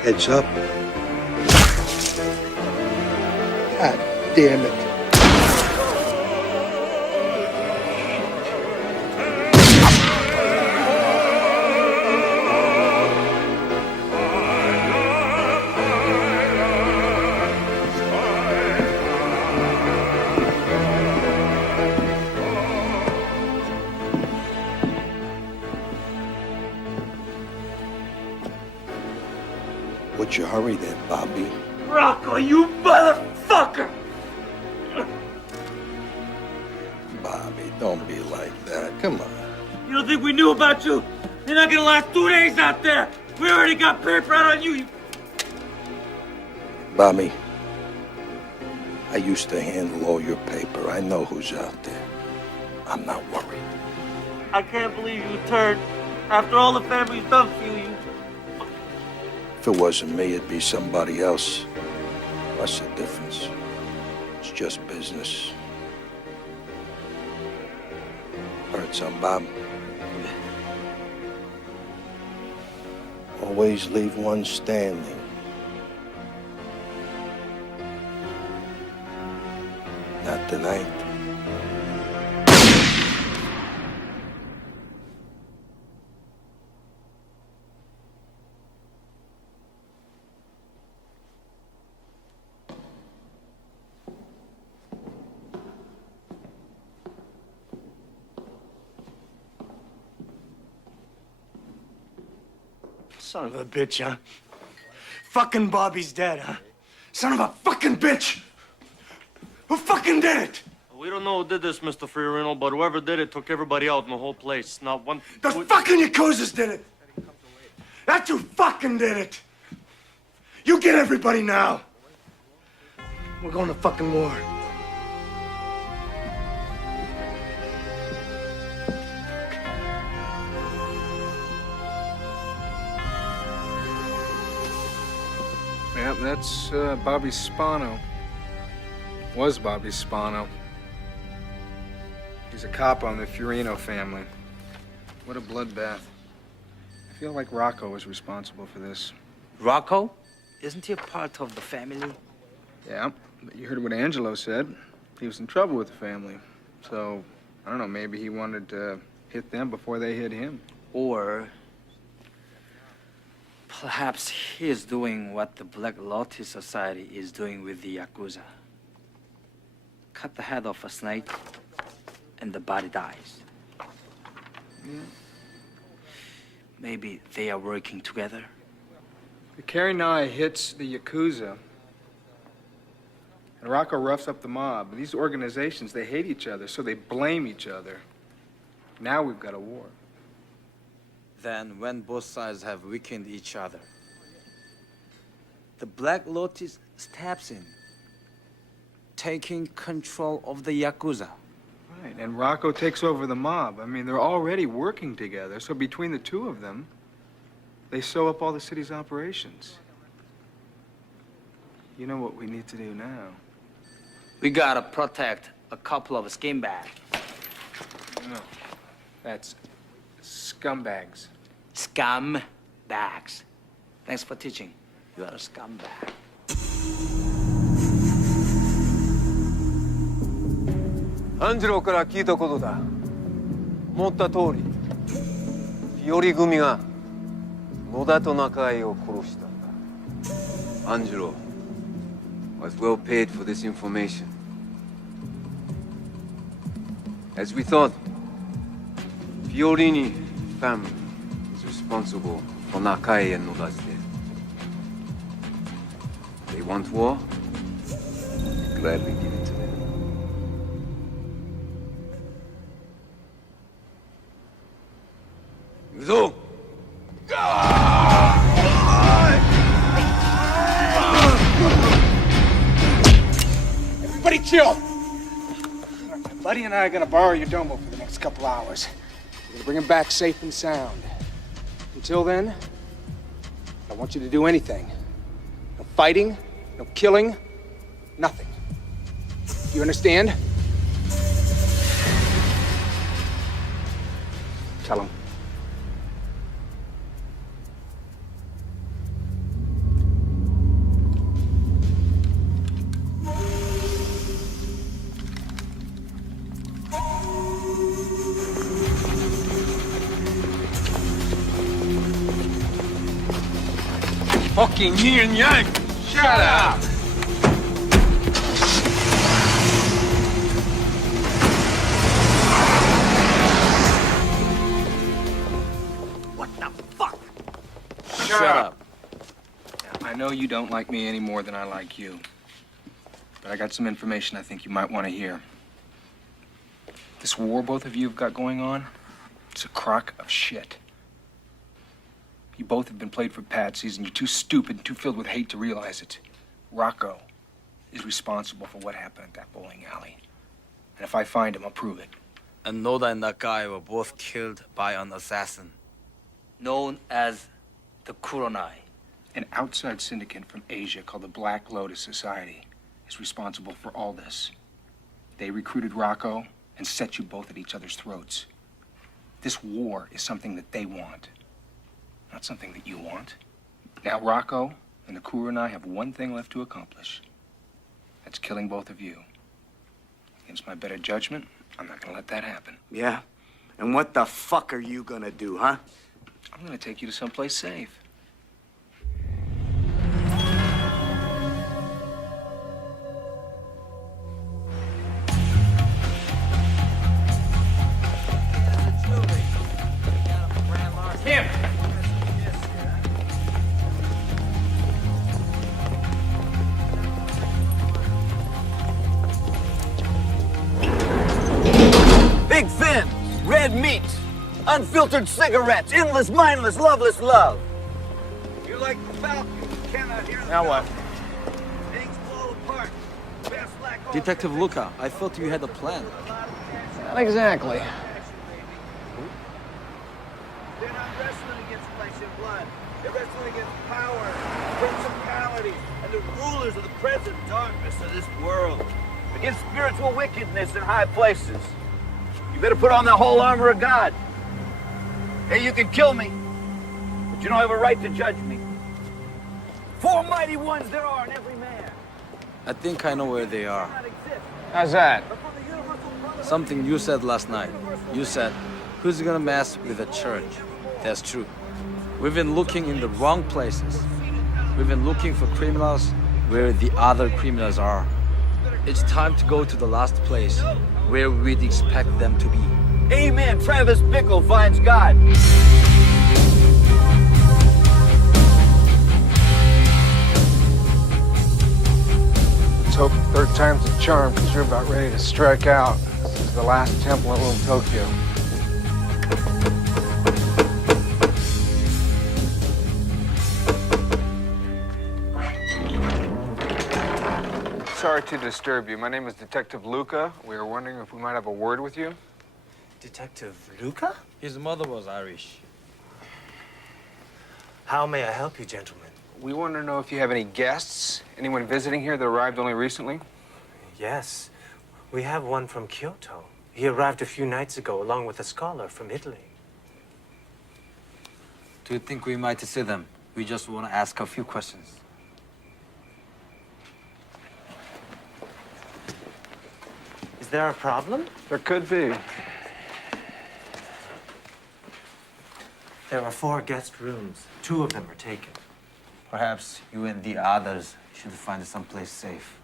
Heads up. God damn it. What's your hurry there, Bobby? Rocco, you motherfucker! Bobby, don't be like that. Come on. You don't think we knew about you? You're not gonna last 2 days out there! We already got paper out on you! Bobby, I used to handle all your paper. I know who's out there. I'm not worried. I can't believe you turned. After all the family's done for you, If it wasn't me, it'd be somebody else. What's the difference? It's just business. Heard some, Bob? Always leave one standing. Not tonight. Son of a bitch, huh? Fucking Bobby's dead, huh? Son of a fucking bitch! Who fucking did it? We don't know who did this, Mr. Fiorino, but whoever did it took everybody out in the whole place. Not one... The fucking Yakuzas did it! That's who fucking did it! You get everybody now! We're going to fucking war. Yeah, that's Bobby Spano. Was Bobby Spano. He's a cop on the Fiorino family. What a bloodbath. I feel like Rocco was responsible for this. Rocco? Isn't he a part of the family? Yeah, but you heard what Angelo said. He was in trouble with the family. So, I don't know, maybe he wanted to hit them before they hit him. Or perhaps he is doing what the Black Lotus Society is doing with the Yakuza. Cut the head off a snake, and the body dies. Yeah. Maybe they are working together. The Karinai hits the Yakuza, and Rocco roughs up the mob. These organizations, they hate each other, so they blame each other. Now we've got a war. Then, when both sides have weakened each other, the Black Lotus steps in, taking control of the Yakuza. Right, and Rocco takes over the mob. I mean, they're already working together, so between the two of them, they sew up all the city's operations. You know what we need to do now? We gotta protect a couple of scumbags. No, that's scumbags. Scumbags. Thanks for teaching. You are a scumbag.アンジェロから聞いたことだ。思った通り、フィオリ組が野田と中井を殺したんだ。アンジェロ was well paid for this information. As we thought, Fiorini family is responsible for Nakai and Noda's death. They want war? Gladly give it to them. Go! Everybody chill! Buddy and I are gonna borrow your domo for the next couple hours. We're gonna bring him back safe and sound. Until then, I don't want you to do anything. No fighting, no killing, nothing. You understand? Tell him. Fucking yin and yang! Shut up! What the fuck? Shut up. I know you don't like me any more than I like you. But I got some information I think you might want to hear. This war both of you have got going on, it's a crock of shit. You both have been played for patsies, and you're too stupid and too filled with hate to realize it. Rocco is responsible for what happened at that bowling alley. And if I find him, I'll prove it. And Noda and Nakai were both killed by an assassin, known as the Kuronai. An outside syndicate from Asia called the Black Lotus Society is responsible for all this. They recruited Rocco and set you both at each other's throats. This war is something that they want, not something that you want. Now Rocco and the Kuronai have one thing left to accomplish. That's killing both of you. Against my better judgment, I'm not gonna let that happen. Yeah? And what the fuck are you gonna do, huh? I'm gonna take you to someplace safe. Him! red meat, unfiltered cigarettes, endless, mindless, loveless love. You're like the falcon, you cannot hear the Now what? things fall apart. Best lack of Detective Luca, I thought you had a plan. Not exactly. They're not wrestling against flesh and blood. They're wrestling against power, principalities, and the rulers of the present darkness of this world. Against spiritual wickedness in high places. You better put on the whole armor of God. Hey, you can kill me, but you don't have a right to judge me. 4 mighty ones there are in every man. I think I know where they are. How's that? Something you said last night. You said, who's gonna mess with the church? That's true. We've been looking in the wrong places. We've been looking for criminals where the other criminals are. It's time to go to the last place where we'd expect them to be. Amen. Travis Bickle finds God. Let's hope third time's a charm, because you're about ready to strike out. This is the last temple in Little Tokyo. Sorry to disturb you. My name is Detective Luca. We were wondering if we might have a word with you. Detective Luca? His mother was Irish. How may I help you, gentlemen? We want to know if you have any guests, anyone visiting here that arrived only recently. Yes. We have one from Kyoto. He arrived a few nights ago along with a scholar from Italy. Do you think we might see them? We just want to ask a few questions. Is there a problem? There could be. There are 4 guest rooms. 2 of them are taken. Perhaps you and the others should find someplace safe.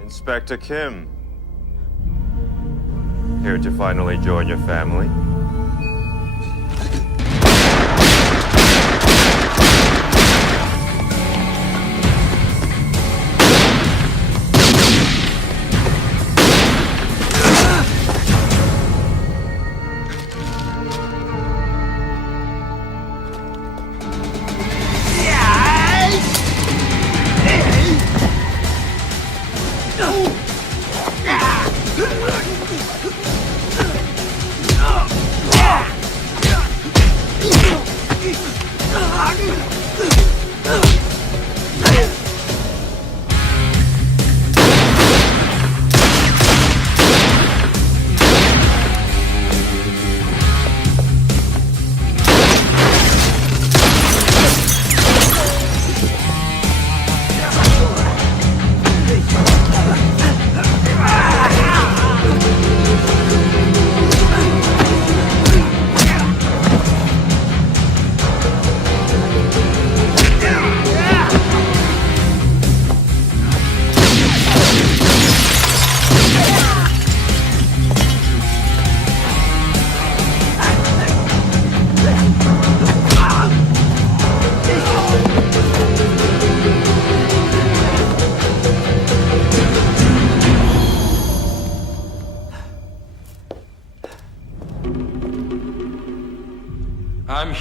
Inspector Kim. Here to finally join your family?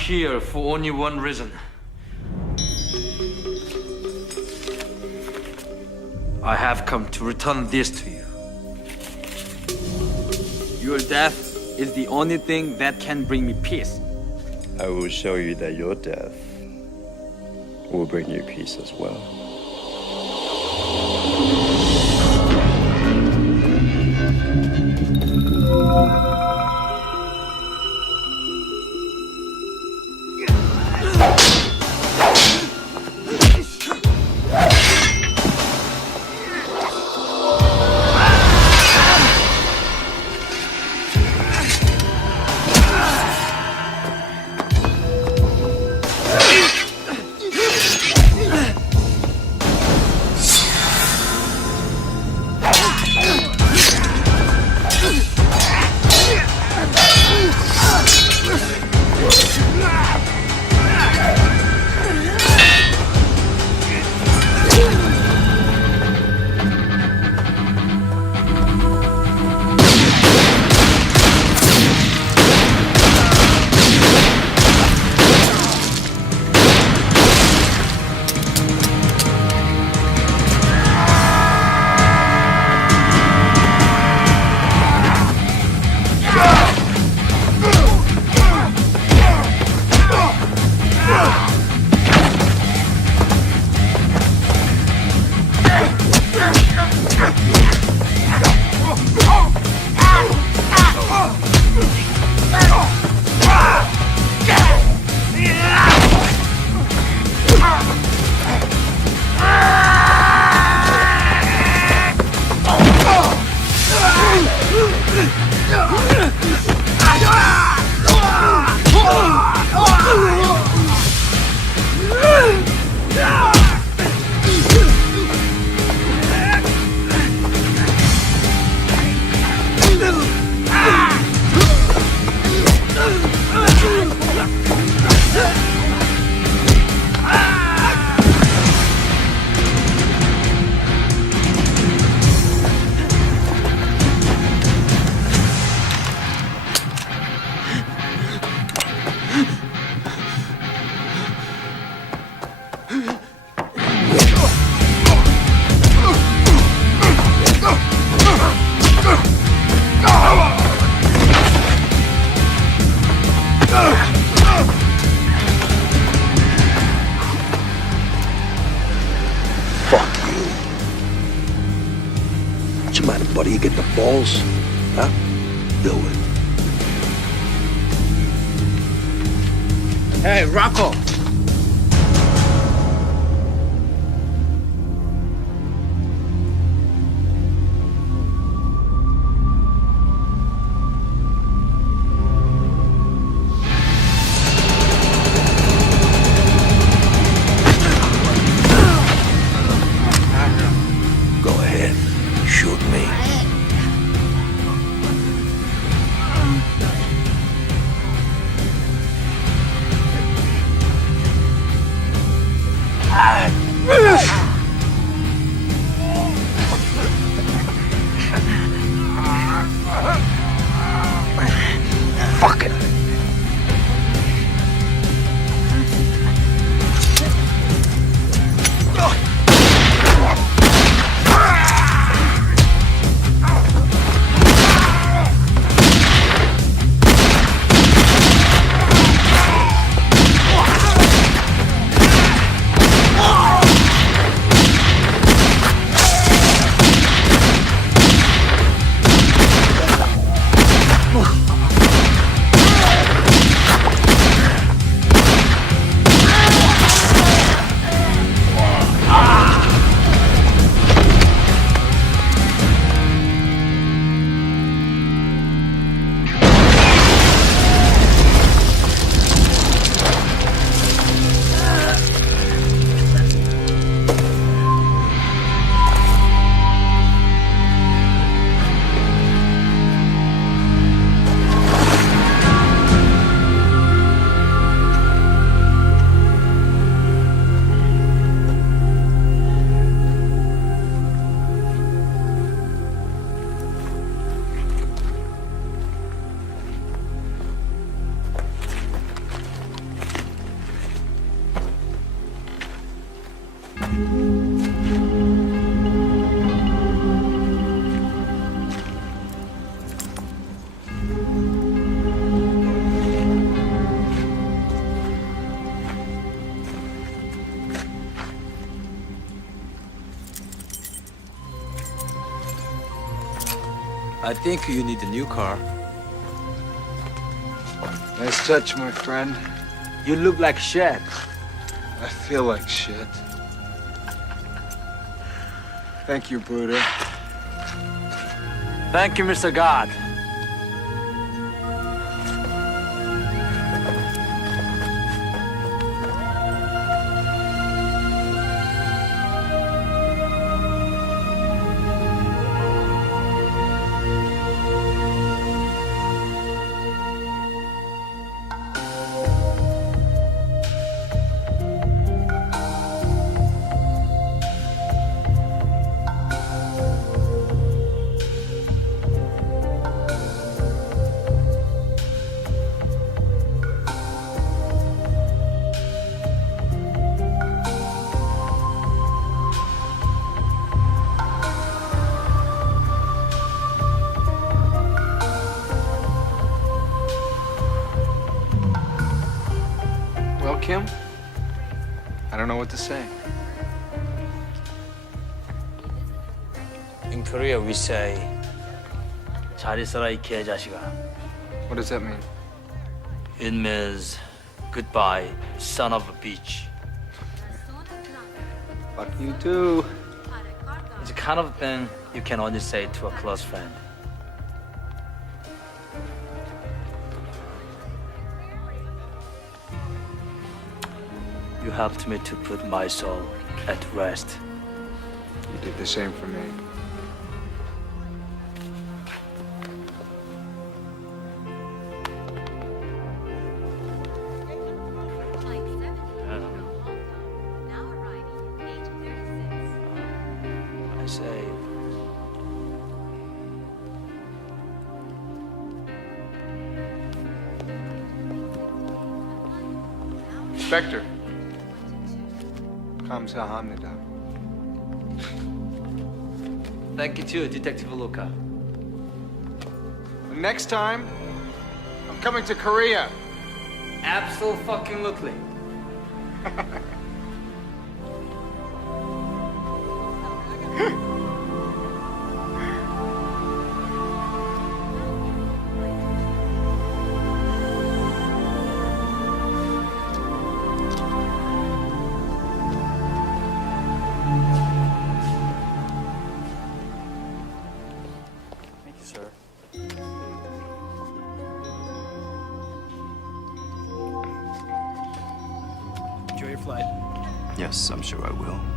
here for only one reason. I have come to return this to you. Your death is the only thing that can bring me peace. I will show you that your death will bring you peace as well. What's the matter, buddy? You get the balls? Huh? Do it. Hey, Rocco. Go ahead. Shoot me. Fuck it. I think you need a new car. Nice touch, my friend. You look like shit. I feel like shit. Thank you, Buddha. Thank you, Mr. God. Well, Kim, I don't know what to say. In Korea, we say, 잘 있어라 이 개자식아. What does that mean? It means, goodbye, son of a bitch. Fuck you too. It's the kind of thing you can only say to a close friend. You helped me to put my soul at rest. You did the same for me. I say, Inspector. 감사합니다. thank you too, Detective Luca. Next time, I'm coming to Korea. Absolutely. Thank you, sir. Enjoy your flight. Yes, I'm sure I will.